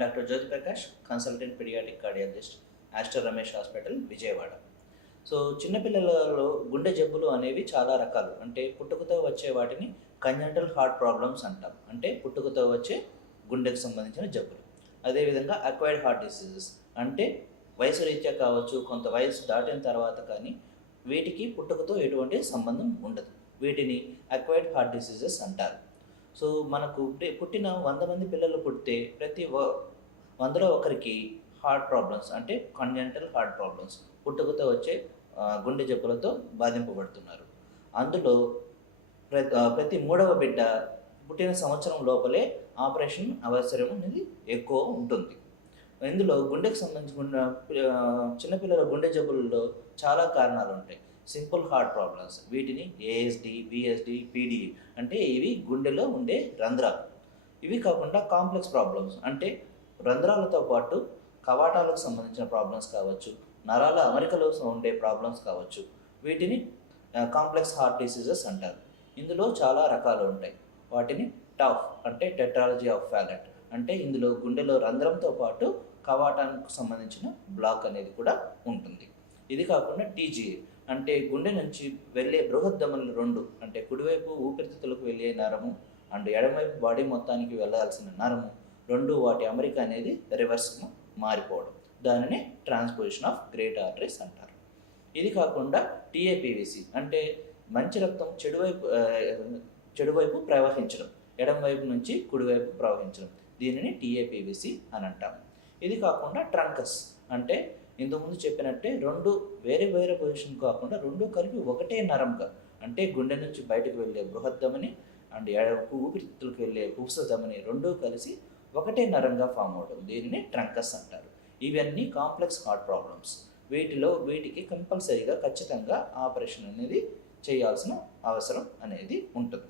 Dr. Jyoti Prakash, consultant pediatric cardiologist, Aster Ramesh Hospital, Vijayawada. So చిన్నపిల్లలలో గుండె జబ్బులు అనేవి చాలా రకాలు. అంటే పుట్టుకతో వచ్చే వాటిని కంజెంటల్ హార్ట్ ప్రాబ్లమ్స్ అంటాం. అంటే పుట్టుకతో వచ్చే గుండెకు సంబంధించిన జబ్బులు. అదేవిధంగా అక్వైర్డ్ హార్ట్ డిసీజెస్ అంటే వయసు రీత్యా కావచ్చు, కొంత వయసు దాటిన తర్వాత కానీ వీటికి పుట్టుకతో ఎటువంటి సంబంధం ఉండదు. వీటిని అక్వైర్డ్ హార్ట్ డిసీజెస్ అంటారు. సో మనకు పుట్టిన 100 మంది పిల్లలు పుడితే ప్రతి 100లో ఒకరికి హార్ట్ ప్రాబ్లమ్స్ అంటే కంజెంటల్ హార్ట్ ప్రాబ్లమ్స్ పుట్టుకతో వచ్చే గుండె జబ్బులతో బాధింపబడుతున్నారు. అందులో ప్రతి 3వ బిడ్డ పుట్టిన సంవత్సరం లోపలే ఆపరేషన్ అవసరం అనేది ఎక్కువ ఉంటుంది. ఇందులో గుండెకు సంబంధించిన చిన్నపిల్లల గుండె జబ్బులలో చాలా కారణాలు ఉంటాయి. సింపుల్ హార్ట్ ప్రాబ్లమ్స్, వీటిని ఏఎస్డి, విఎస్డి, పీడి అంటే ఇవి గుండెలో ఉండే రంధ్రాలు. ఇవి కాకుండా కాంప్లెక్స్ ప్రాబ్లమ్స్ అంటే రంధ్రాలతో పాటు కవాటాలకు సంబంధించిన ప్రాబ్లమ్స్ కావచ్చు, నరాల అమరికలో ఉండే ప్రాబ్లమ్స్ కావచ్చు. వీటిని కాంప్లెక్స్ హార్ట్ డిసీజెస్ అంటారు. ఇందులో చాలా రకాలు ఉంటాయి. వాటిని టఫ్ అంటే టెట్రాలజీ ఆఫ్ ఫ్యాలెట్ అంటే ఇందులో గుండెలో రంధ్రంతో పాటు కవాటానికి సంబంధించిన బ్లాక్ అనేది కూడా ఉంటుంది. ఇది కాకుండా టీజీఏ అంటే గుండె నుంచి వెళ్ళే బృహద్దమనులు 2 అంటే కుడివైపు ఊపిరితిత్తులకు వెళ్ళే నరము అండ్ ఎడమవైపు బాడీ మొత్తానికి వెళ్ళాల్సిన నరము 2 వాటి అమరిక అనేది రివర్స్గా మారిపోవడం, దానిని ట్రాన్స్పోజిషన్ ఆఫ్ గ్రేట్ ఆర్టరీస్ అంటారు. ఇది కాకుండా టీఏపీవీసీ అంటే మంచి రక్తం చెడువైపు ప్రవహించడం, ఎడమవైపు నుంచి కుడివైపు ప్రవహించడం, దీనిని టీఏపీవీసీ అని అంటాము. ఇది కాకుండా ట్రంకస్ అంటే ఇంతకుముందు చెప్పినట్టే 2 వేరే వేరే పొజిషన్ కాకుండా 2 కలిపి ఒకటే నరంగా అంటే గుండె నుంచి బయటకు వెళ్ళే బృహద్దమని అండ్ ఊపిరితిత్తులకు వెళ్ళే కుహసధమని 2 కలిసి ఒకటే నరంగా ఫామ్ అవడం, దీనిని ట్రంకస్ అంటారు. ఇవన్నీ కాంప్లెక్స్ హార్ట్ ప్రాబ్లమ్స్. వీటికి కంపల్సరీగా ఖచ్చితంగా ఆపరేషన్ అనేది చేయాల్సిన అవసరం అనేది ఉంటుంది.